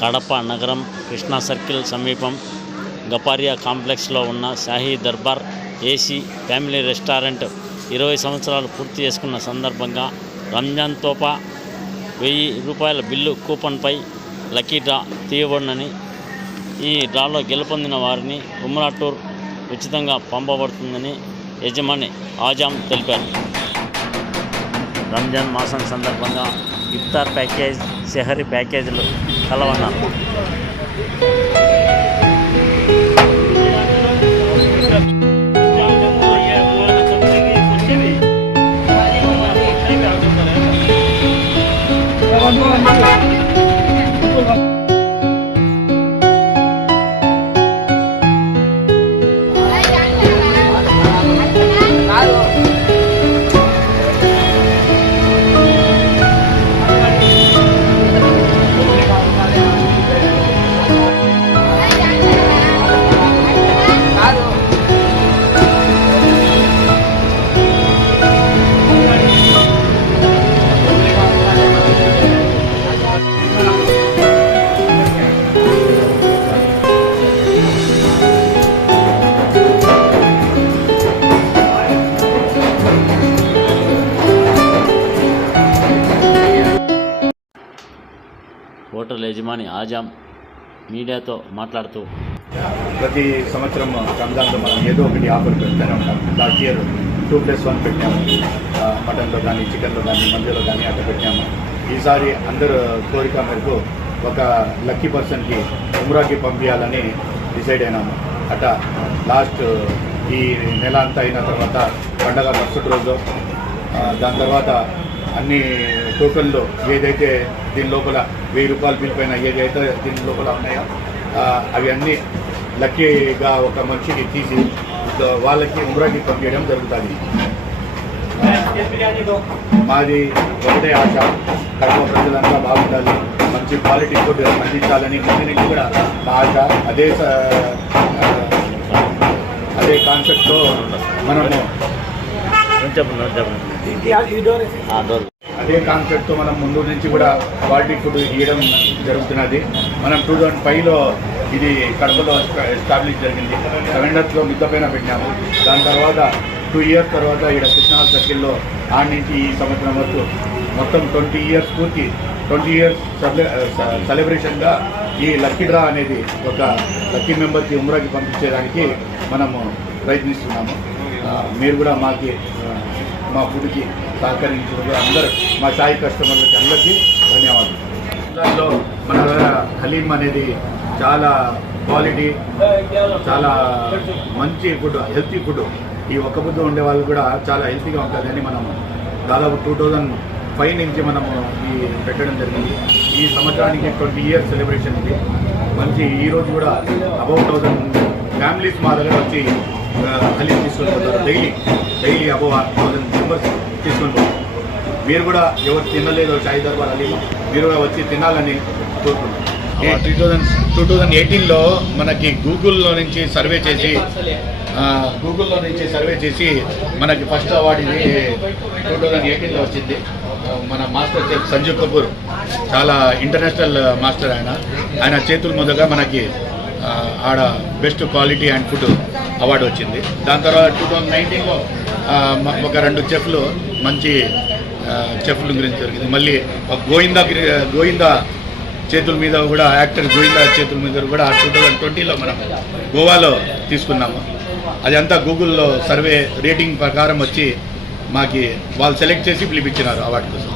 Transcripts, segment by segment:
కడప నగరం కృష్ణా సర్కిల్ సమీపం గపారియా కాంప్లెక్స్లో ఉన్న Shahi Darbar AC family restaurant ఇరవై సంవత్సరాలు పూర్తి చేసుకున్న సందర్భంగా రంజాన్ తోపా వెయ్యి రూపాయల బిల్లు కూపన్పై లక్కీ డ్రా తీయబడినని ఈ డ్రాలో గెలుపొందిన వారిని ఉమ్రా టూర్ ఉచితంగా పంపబడుతుందని యజమాని ఆజాం తెలిపారు. రంజాన్ మాసం సందర్భంగా ఇఫ్తార్ ప్యాకేజ్ సెహరీ ప్యాకేజీలు খেলাবার নাম Thank you. హోటల్ యజమాని ఆజాం మీడియాతో మాట్లాడుతూ ప్రతి సంవత్సరం రంజాన్లో మనం ఏదో ఒకటి ఆఫర్ పెడుతూనే ఉంటాం. Last year two plus one పెట్టాము. మటన్లో కానీ చికెన్లో కానీ మందులో కానీ అట్లా పెట్టాము. ఈసారి అందరు కోరిక మేరకు ఒక లక్కీ పర్సన్కి ఉమ్రాకి పంపించాలని డిసైడ్ అయినాము. అట్లా లాస్ట్ ఈ నెల అంతా అయిన తర్వాత పండగ మరుసటి రోజు దాని తర్వాత అన్ని టోకన్లు ఏదైతే దీని లోపల వెయ్యి రూపాయల బిల్ పైన ఏదైతే దీని లోపల ఉన్నాయో అవి అన్నీ లక్కీగా ఒక మనిషికి తీసి వాళ్ళకి ఉమ్రాకి పంపించడం జరుగుతుంది. మాది ఒకటే ఆశ. కడప ప్రజలంతా బాగుండాలి మంచి క్వాలిటీ ఫుడ్ అందించాలని కంపెనీకి నుంచి కూడా మా ఆశ. అదే అదే కాన్సెప్ట్తో మనము చెప్పండి చెప్పండి. అదే కాన్సెప్ట్తో మనం ముందు నుంచి కూడా క్వాలిటీ ఫుడ్ ఇవ్వడం జరుగుతున్నది. మనం టూ థౌజండ్ ఫైవ్లో ఇది కడపలో ఎస్టాబ్లిష్ జరిగింది. సెవెండర్స్లో మిద్ద పైన పెట్టినాము. దాని తర్వాత టూ ఇయర్స్ తర్వాత ఇక్కడ కృష్ణా సర్కిల్లో ఆడి నుంచి ఈ సంవత్సరం వరకు మొత్తం ట్వంటీ ఇయర్స్ పూర్తి ట్వంటీ ఇయర్స్ సెలబ్రేషన్గా ఈ లక్కీ డ్రా అనేది ఒక లక్కీ మెంబర్కి ఉమ్రాకి పంపించేదానికి మనము ప్రయత్నిస్తున్నాము. మీరు కూడా మాకి మా ఫుడ్కి సహకరించిన అందరూ మా సాయి కస్టమర్లకి అందరికీ ధన్యవాదాలు. దాంట్లో మన దగ్గర హలీం అనేది చాలా క్వాలిటీ చాలా మంచి ఫుడ్ హెల్తీ ఫుడ్. ఈ ఒక్క బుద్ధ ఉండే వాళ్ళు కూడా చాలా హెల్తీగా ఉంటుందని మనం దాదాపు టూ థౌజండ్ ఫైవ్ నుంచి మనము ఈ పెట్టడం జరిగింది. ఈ సంవత్సరానికి ట్వంటీ ఇయర్స్ సెలబ్రేషన్ ఇది. మంచి ఈరోజు కూడా అబౌవ్ థౌజండ్ ఫ్యామిలీస్ మా దగ్గర వచ్చి ఆ, haleem daily daily above thousand members తీసుకొని పోతాం మీరు కూడా ఎవరు తినలేదో చాయ్ దర్బార్ అలీ మీరు కూడా వచ్చి తినాలని కోరుకుంటున్నాం. టూ థౌజండ్ టూ థౌజండ్ ఎయిటీన్లో మనకి గూగుల్లో నుంచి సర్వే చేసి గూగుల్లో నుంచి సర్వే చేసి మనకి ఫస్ట్ అవార్డు ఇది టూ థౌజండ్ ఎయిటీన్లో వచ్చింది. మన మాస్టర్ చెఫ్ సంజీవ్ కపూర్. చాలా ఇంటర్నేషనల్ మాస్టర్ ఆయన. ఆయన చేతుల మీదుగా మనకి ఆడ best quality and food award వచ్చింది. దాని తర్వాత టూ థౌజండ్ నైన్టీన్లో ఒక రెండు చెఫ్లు మంచి చెఫ్ల గురించి జరిగింది. మళ్ళీ ఒక గోవిందా గోవిందా చేతుల మీద కూడా యాక్టర్ గోవిందా చేతుల మీద కూడా టూ థౌజండ్ ట్వంటీలో మనం గోవాలో తీసుకున్నాము. అది అంతా గూగుల్లో సర్వే రేటింగ్ ప్రకారం వచ్చి మాకి వాళ్ళు సెలెక్ట్ చేసి పిలిపించినారు అవార్డు కోసం.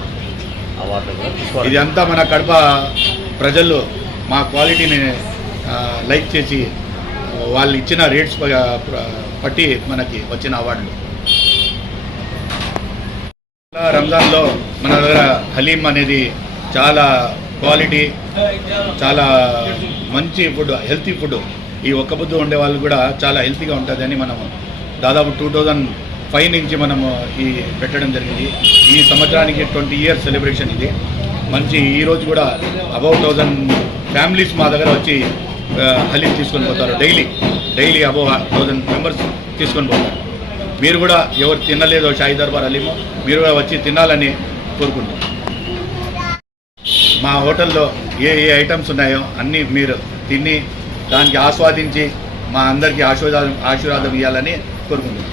ఇది అంతా మన కడప ప్రజలు మా క్వాలిటీని లైక్ చేసి వాళ్ళు ఇచ్చిన రేట్స్ పట్టి మనకి వచ్చిన అవార్డులు. రంజాన్లో మన దగ్గర హలీం అనేది చాలా క్వాలిటీ చాలా మంచి ఫుడ్ హెల్తీ ఫుడ్. ఈ ఒక్క బుద్ధు ఉండే వాళ్ళు కూడా చాలా హెల్తీగా ఉంటుందని మనము దాదాపు టూ థౌజండ్ ఫైవ్ నుంచి మనము ఈ పెట్టడం జరిగింది. ఈ సంవత్సరానికి ట్వంటీ ఇయర్స్ సెలబ్రేషన్ ఇది. మంచి ఈ రోజు కూడా అబౌవ్ థౌజండ్ ఫ్యామిలీస్ మా దగ్గర వచ్చి హలీం తీసుకొని పోతారు daily. Daily above thousand members తీసుకొని పోతారు. మీరు కూడా ఎవరు తినలేదో షాయి దర్బార్ అలీమో మీరు కూడా వచ్చి తినాలని కోరుకుంటున్నాం. మా హోటల్లో ఏ ఏ ఐటమ్స్ ఉన్నాయో అన్నీ మీరు తిని దానికి ఆస్వాదించి మా అందరికీ ఆశీర్వాదం ఆశీర్వాదం ఇవ్వాలని కోరుకుంటున్నాం.